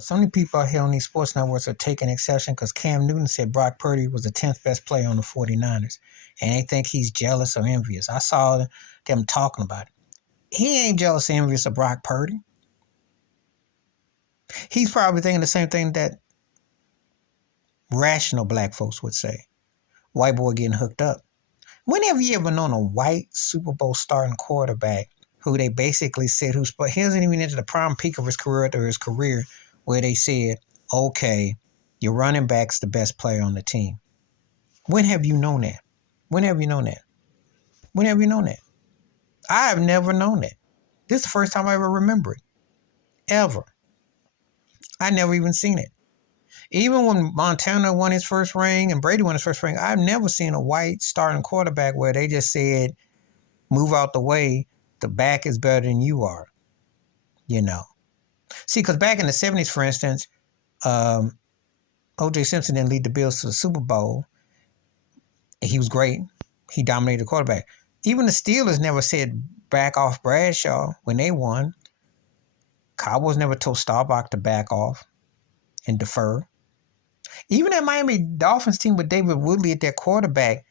So many people out here on these sports networks are taking exception because Cam Newton said Brock Purdy was the 10th best player on the 49ers. And they think he's jealous or envious. I saw them talking about it. He ain't jealous or envious of Brock Purdy. He's probably thinking the same thing that rational black folks would say. White boy getting hooked up. When have you ever known a white Super Bowl starting quarterback who they basically said he hasn't even into the prime peak of his career where they said, okay, your running back's the best player on the team? When have you known that? When have you known that? When have you known that? I have never known that. This is the first time I ever remember it. Ever. I never even seen it. Even when Montana won his first ring and Brady won his first ring, I've never seen a white starting quarterback where they just said, move out the way, the back is better than you are. You know. See, because back in the 70s, for instance, O.J. Simpson didn't lead the Bills to the Super Bowl. He was great. He dominated the quarterback. Even the Steelers never said back off Bradshaw when they won. Cowboys never told Staubach to back off and defer. Even that Miami Dolphins team with David Woodley at their quarterback,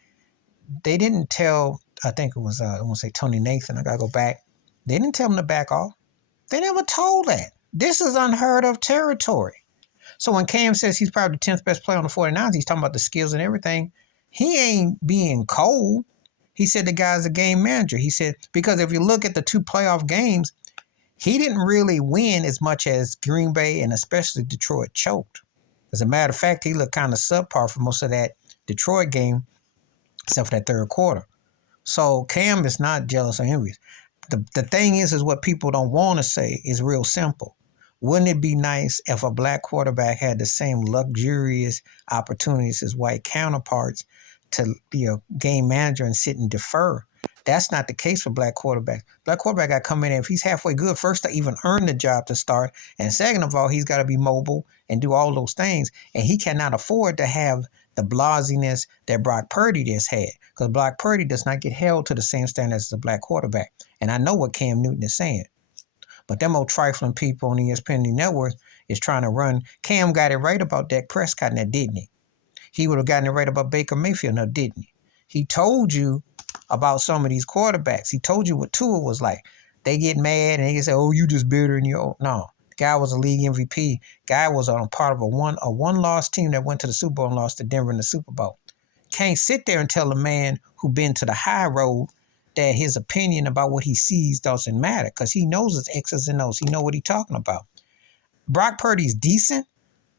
they didn't tell, I think it was, I want to say Tony Nathan, I got to go back. They didn't tell him to back off. They never told that. This is unheard of territory. So when Cam says he's probably the 10th best player on the 49ers, he's talking about the skills and everything. He ain't being cold. He said the guy's a game manager. He said, because if you look at the 2 playoff games, he didn't really win as much as Green Bay and especially Detroit choked. As a matter of fact, he looked kind of subpar for most of that Detroit game, except for that third quarter. So Cam is not jealous or envious. The thing is what people don't want to say is real simple. Wouldn't it be nice if a black quarterback had the same luxurious opportunities as white counterparts to be a game manager and sit and defer? That's not the case for black quarterbacks. Black quarterback got to come in, and if he's halfway good, first to even earn the job to start, and second of all, he's got to be mobile and do all those things, and he cannot afford to have the blasiness that Brock Purdy just had, because Brock Purdy does not get held to the same standards as a black quarterback. And I know what Cam Newton is saying, but them old trifling people on ESPN Network is trying to run. Cam got it right about Dak Prescott, now didn't he? He would have gotten it right about Baker Mayfield, now didn't he? He told you about some of these quarterbacks. He told you what Tua was like. They get mad and they say, oh, you just bitter and you. No, the guy was a league MVP. Guy was on part of a one-loss team that went to the Super Bowl and lost to Denver in the Super Bowl. Can't sit there and tell a man who been to the high road that his opinion about what he sees doesn't matter, because he knows his X's and O's. He know what he's talking about. Brock Purdy's decent,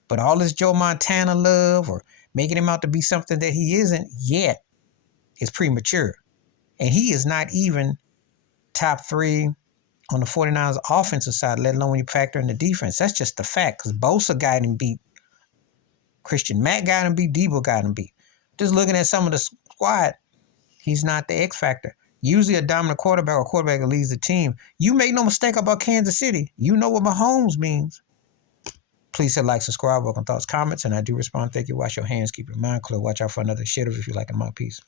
but all this Joe Montana love or making him out to be something that he isn't yet is premature. And he is not even top 3 on the 49ers offensive side, let alone when you factor in the defense. That's just the fact, because Bosa got him beat. Christian Mack got him beat. Debo got him beat. Just looking at some of the squad, he's not the X factor. Usually a dominant quarterback or quarterback that leads the team. You make no mistake about Kansas City. You know what Mahomes means. Please hit like, subscribe, welcome thoughts, comments, and I do respond. Thank you. Wash your hands. Keep your mind clear. Watch out for another shitter if you like a mouthpiece.